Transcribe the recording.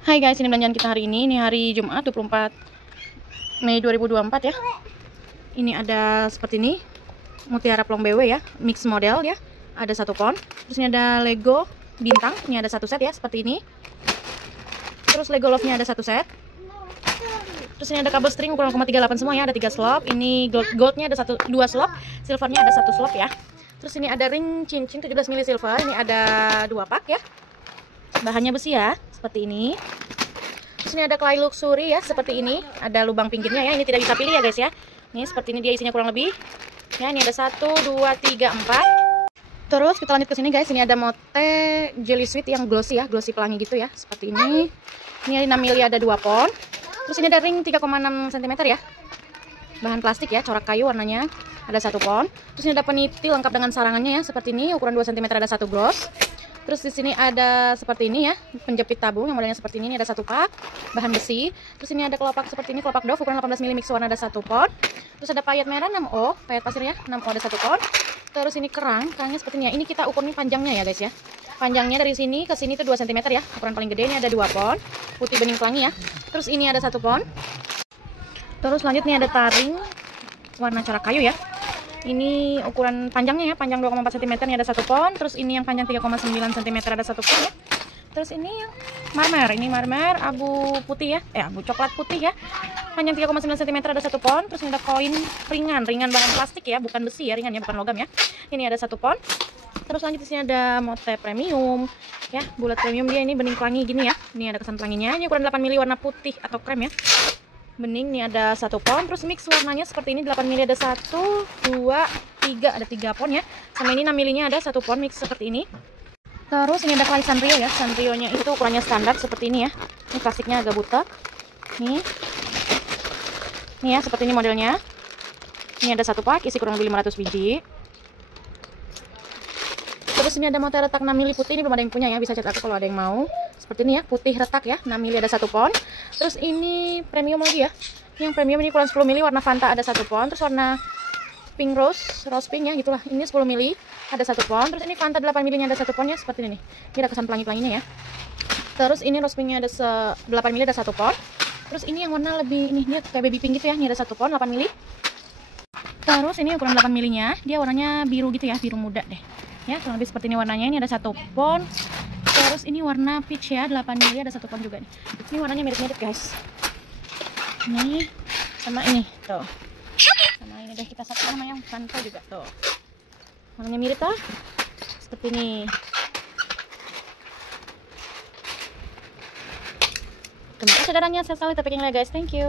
Hai guys, ini belanjaan kita hari ini. Ini hari Jumat 24 Mei 2024 ya. Ini ada seperti ini, Mutiara Plong BW ya, mix model ya. Ada 1 pon. Terus ini ada Lego bintang, ini ada 1 set ya, seperti ini. Terus Lego Love-nya ada 1 set. Terus ini ada kabel string ukuran 0,38 semua ya, ada 3 slot. Ini goldnya ada 2 slot, silvernya ada 1 slot ya. Terus ini ada ring cincin 17 mili silver, ini ada 2 pak ya. Bahannya besi ya, seperti ini. Terus ini ada clay luxury ya, seperti ini. Ada lubang pinggirnya ya, ini tidak bisa pilih ya guys ya. Ini seperti ini dia isinya kurang lebih. Ya, ini ada 1, 2, 3, 4. Terus kita lanjut ke sini guys, ini ada mote jelly sweet yang glossy ya, glossy pelangi gitu ya, seperti ini. Ini ada 6 mili, ada 2 pon. Terus ini ada ring 3,6 cm ya. Bahan plastik ya, corak kayu warnanya. Ada 1 pon. Terus ini ada peniti lengkap dengan sarangannya ya, seperti ini, ukuran 2 cm, ada 1 gloss. Terus di sini ada seperti ini ya, penjepit tabung yang modelnya seperti ini ada 1 pak, bahan besi. Terus ini ada kelopak seperti ini, kelopak doff ukuran 18 mili mix warna ada 1 pon. Terus ada payet merah 6O, payet pasirnya 6O ada 1 pon. Terus ini kerangnya seperti ini ya. Ini kita ukurnya panjangnya ya guys ya. Panjangnya dari sini ke sini itu 2 cm ya. Ukuran paling gede ini ada 2 pon, putih bening pelangi ya. Terus ini ada 1 pon. Terus lanjut nih ada taring warna corak kayu ya. Ini ukuran panjangnya ya, panjang 2,4 cm ini ada 1 pon. Terus ini yang panjang 3,9 cm ada 1 pon ya. Terus ini yang marmer, ini marmer abu putih ya, abu coklat putih ya. Panjang 3,9 cm ada 1 pon. Terus ini ada koin ringan bahan plastik ya, bukan besi ya, ringan ya, bukan logam ya. Ini ada 1 pon. Terus lanjut di sini ada mote premium ya, bulat premium dia, ini bening pelangi gini ya. Ini ada kesan pelanginya, ini ukuran 8 mili warna putih atau krem ya. Bening nih ada 1 pon. Terus mix warnanya seperti ini, 8 mili ada 1, 2, 3, ada 3 pon ya. Sama ini 6 milinya ada 1 pon mix seperti ini. Terus ini ada clay Sanrio ya, Sanrio nya itu ukurannya standar seperti ini ya. Ini plastiknya agak butek. Nih ya, seperti ini modelnya. Ini ada 1 pak, isi kurang lebih 500 biji. Terus ini ada mote retak 6 mili putih, ini belum ada yang punya ya, bisa chat aku kalau ada yang mau. Seperti ini ya, putih retak ya, 6 mili ada 1 pon. Terus ini premium lagi ya. Yang premium ini ukuran 10 mili warna Fanta ada 1 pon. Terus warna pink rose pink ya gitulah. Ini 10 mili ada 1 pon. Terus ini Fanta 8 milinya ada 1 pon ya, seperti ini nih. Ini ada kesan pelangi-pelanginya ya. Terus ini rose pinknya ada 8 mili ada 1 pon. Terus ini yang warna lebih ini dia kayak baby pink gitu ya. Ini ada 1 pon 8 mili. Terus ini ukuran 8 milinya, dia warnanya biru gitu ya, biru muda deh. Ya, kurang lebih seperti ini warnanya. Ini ada 1 pon. Terus ini warna peach ya, 8 mili ada 1 pon juga nih. Ini warnanya mirip-mirip guys. Ini sama ini tuh. Sama ini deh, kita satu sama yang Fanta juga tuh. Warnanya mirip tuh. Seperti ini. Terima kasih saudaranya, saya selalu packing guys. Thank you.